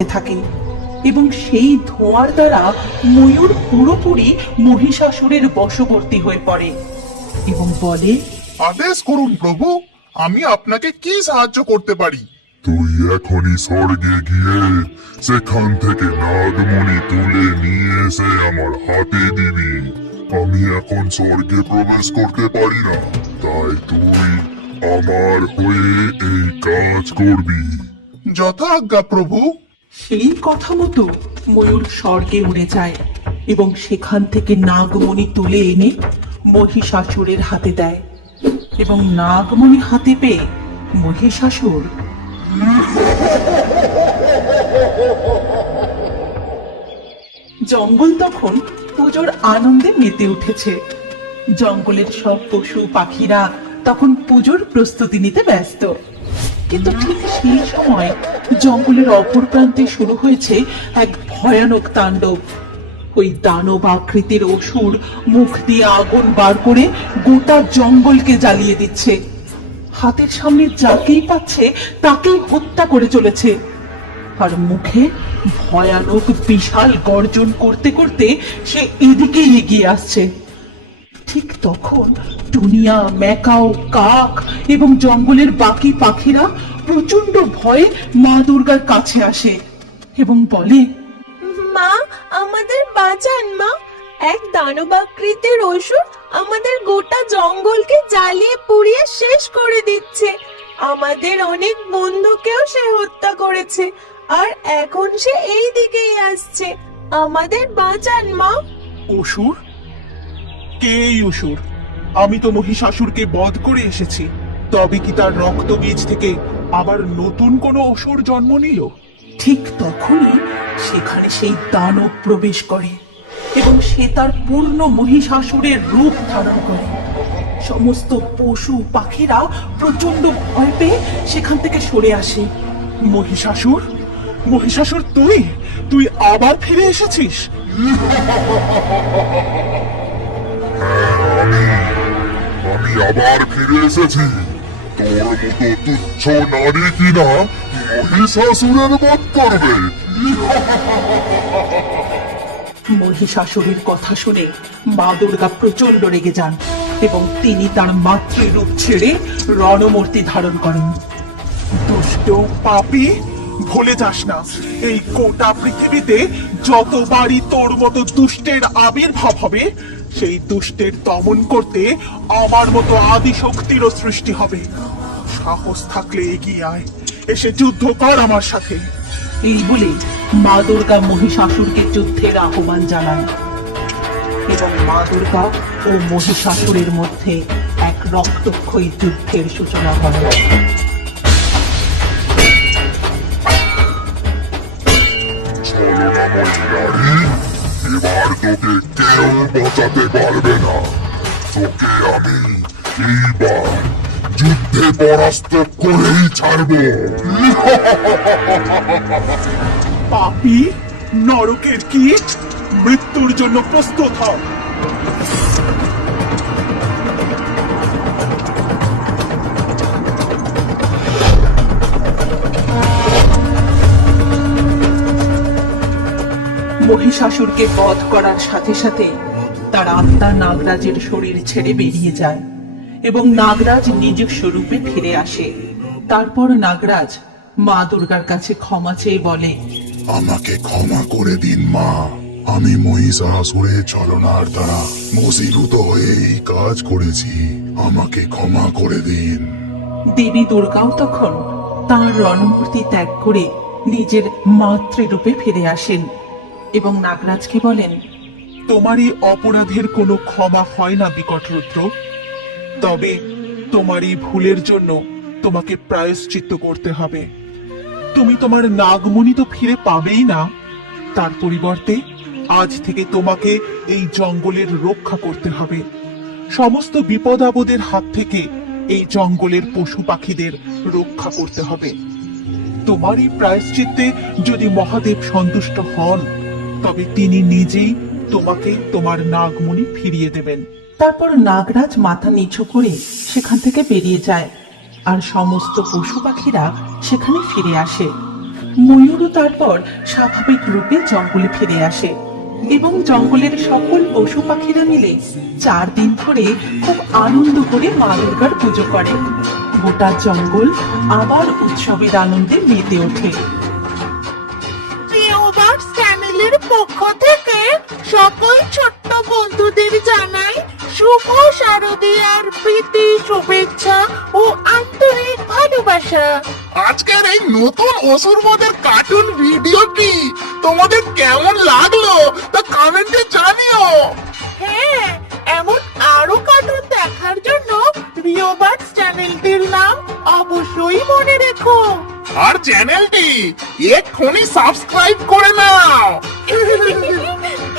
থাকে এবং সেই ধোঁয়ার দ্বারা ময়ূর পুরোপুরি মহিষাসুরের বশবর্তী হয়ে পড়ে এবং বলে, আদেশ করুন প্রভু, আমি আপনাকে কি সাহায্য করতে পারি? তুই এখনই স্বর্গে গিয়ে সেখান থেকে নাগমণি তুলে নিয়ে এসে আমার হাতে দিবি। আমি এখন স্বর্গে প্রবেশ করতে পারি না, তাই তুই আমার হয়ে এই কাজ করবি। যথা আজ্ঞা প্রভু। সেই কথা মতো ময়ূর স্বর্গে উড়ে যায় এবং সেখান থেকে নাগমণি তুলে এনে মহিষাসুরের হাতে দেয় এবং নাগমণি হাতে পেয়ে মহিষাসুর জঙ্গল তখন পুজোর আনন্দে মেতে উঠেছে। জঙ্গলের সব পশু পাখিরা তখন পুজোর প্রস্তুতি নিতে ব্যস্ত। কিন্তু ঠিক সেই সময় জঙ্গলের অপর প্রান্তে শুরু হয়েছে এক ভয়ানক তাণ্ডব। ওই দানব আকৃতির অসুর মুখ দিয়ে আগুন বার করে গোটা জঙ্গলকে জ্বালিয়ে দিচ্ছে। হাতের সামনে যাকেই পাচ্ছে তাকেই হত্যা করে চলেছে, আর মুখে ভয়ানক বিশাল গর্জন করতে করতে সে এদিকে এগিয়ে আসছে। ঠিক তখন টুনিয়া, ম্যাকাও, কাক এবং জঙ্গলের বাকি পাখিরা প্রচন্ড ভয়ে মা দুর্গার কাছে আসে এবং বলে, মা, আমাদের বাঁচান মা। এক দানবাকৃতির অসুর আমাদের গোটা জঙ্গলকে জ্বালিয়ে পুড়িয়ে শেষ করে দিচ্ছে। আমাদের অনেক বন্ধুকেও সে হত্যা করেছে, আর এখন সে এই দিকেই আসছে। আমাদের বাঁচান মা। অসুর? কে এই অসুর? আমি তো মহিষাসুরকে বধ করে এসেছি, তবে কি তার রক্ত বীজ থেকে আবার নতুন কোনো অসুর জন্ম নিল? ঠিক তখনই সেখানে সেই দানব প্রবেশ করে এবং সে তার পূর্ণ মহিষাসুরের রূপ ধারণ করে। সমস্ত পশু পাখিরা প্রচন্ড ভয় পেয়ে সেখান থেকে সরে আসে। মহিষাসুর? মহিষাসুর, তুই আবার ফিরে এসেছিস? আমি আবার ফিরে এসেছি। তোর মতো তুচ্ছ নারী কিনা মহিষাসুরের বধ করবে? মহিষাসুরের কথা শুনে মা দুর্গা প্রচন্ড রেগে যান এবং তিনি তার মাতৃরূপ ছেড়ে রণমূর্তি ধারণ করেন। দুষ্ট পাপী, ভুলে যাস না, এই গোটা পৃথিবীতে যতবারই তোর মতো দুষ্টের আবির্ভাব হবে, সেই দুষ্টের দমন করতে আমার মতো আদি শক্তিরও সৃষ্টি হবে। সাহস থাকলে এগিয়ে আয়, এসে যুদ্ধ কর আমার সাথে। এই বলে মা দুর্গা মহিষাসুরকে যুদ্ধের আহ্বান জানান এবং মা দুর্গা ও মহিষাসুরের মধ্যে এক রক্তক্ষয়ী যুদ্ধের সূচনা হয়। ছলনাময়ী নারী, এবার তোকে কেউ বাঁচাতে পারবে না। তোকে আমি এইবার যুদ্ধে পরাস্ত করেই ছাড়বো। পাপী, নরকের কীট, মৃত্যুর জন্য প্রস্তুত হ। মহিষাসুরকে বধ করার সাথে সাথে তার আত্মা নাগরাজের শরীর ছেড়ে বেরিয়ে যায় এবং নাগরাজ নিজ স্বরূপে ফিরে আসে। তারপর নাগরাজ মা দুর্গার কাছে ক্ষমা চেয়ে বলে, আমাকে ক্ষমা করে দিন মা। আমি মহিষাসুরের ছলনার দ্বারা বশীভূত হয়ে এই কাজ করেছি। আমাকে ক্ষমা করে দিন। দেবী দুর্গাও তখন তাঁর রণমূর্তি ত্যাগ করে নিজের মাতৃরূপে ফিরে আসেন এবং নাগরাজকে বলেন, তোমার এই অপরাধের কোনো ক্ষমা হয় না বিকট রুদ্র। তবে তোমার এই ভুলের জন্য তোমাকে প্রায়শ্চিত্ত করতে হবে। তুমি তোমার নাগমণি তো ফিরে পাবেই না, তার পরিবর্তে আজ থেকে তোমাকে এই জঙ্গলের রক্ষা করতে হবে। সমস্ত বিপদ আপদের হাত থেকে এই জঙ্গলের পশু পাখিদের রক্ষা করতে হবে। তোমার এই প্রায়শ্চিত্তে যদি মহাদেব সন্তুষ্ট হন, তবে তিনি নিজেই তোমাকে তোমার নাগমণি ফিরিয়ে দেবেন। তারপর নাগরাজ মাথা নিচু করে সেখান থেকে বেরিয়ে যায় আর সমস্ত পশু পাখিরা সেখানে ফিরে আসে। ময়ূরও তারপর স্বাভাবিক রূপে জঙ্গলে ফিরে আসে এবং জঙ্গলের সকল পশু পাখিরা মিলে 4 দিন ধরে খুব আনন্দ করে মা দুর্গার পুজো করে। গোটা জঙ্গল আবার উৎসবের আনন্দে মেতে ওঠে। প্রিয়বার্স চ্যানেলের পক্ষ থেকে সকল ছোট্ট বন্ধুদের জানাই শুভ শারদীয়ার প্রীতি, শুভেচ্ছা ও আন্তরিক ভালোবাসা। আজকের এই নতুন অসুরবদের কার্টুন ভিডিওটি তোমাদের কেমন লাগলো তা কমেন্টে জানিও। হ্যাঁ, এমন আরো কার্টুন দেখার জন্য প্রিয়বার্স চ্যানেলটির নাম অবশ্যই মনে রেখো। আর চ্যানেলটি এক্ষুনি সাবস্ক্রাইব করে নাও।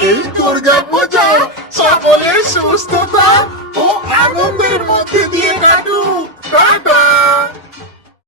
এই দুর্গা পূজা সকলের সুস্থতা ও আনন্দের মধ্যে দিয়ে কাটুক। টাটা।